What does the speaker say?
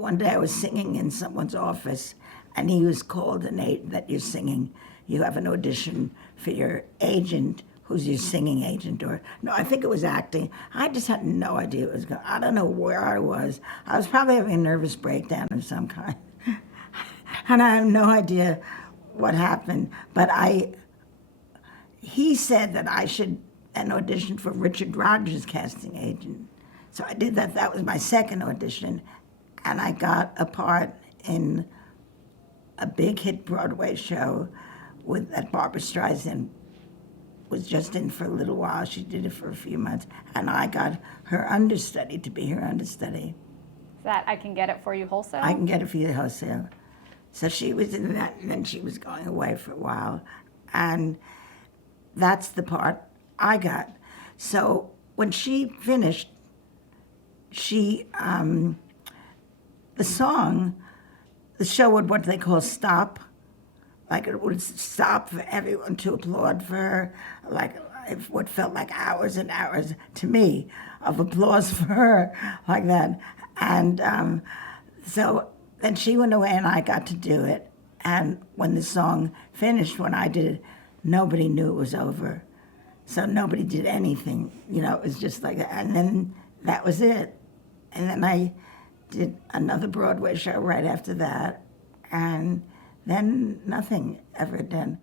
one day I was singing in someone's office, and he was called that you're singing. You have an audition for your agent, who's your singing agent, or no, I think it was acting. I just had no idea what was going. I don't know where I was. I was probably having a nervous breakdown of some kind, and I have no idea what happened. But he said that I should an audition for Richard Rodgers' casting agent. So I did that. That was my second audition, and I got a part in a big hit Broadway show that Barbra Streisand was just in for a little while. She did it for a few months, and I got her understudy to be her understudy. Is that I Can Get It For You Wholesale? I Can Get It For You Wholesale. So she was in that, and then she was going away for a while, and that's the part I got. So when she finished, the show would what they call stop. Like it would stop for everyone to applaud for her, like what felt like hours and hours to me of applause for her, like that. And so then she went away and I got to do it. And when the song finished, when I did it, nobody knew it was over. So nobody did anything, it was just like that. And then that was it. And then I did another Broadway show right after that, and then nothing ever done.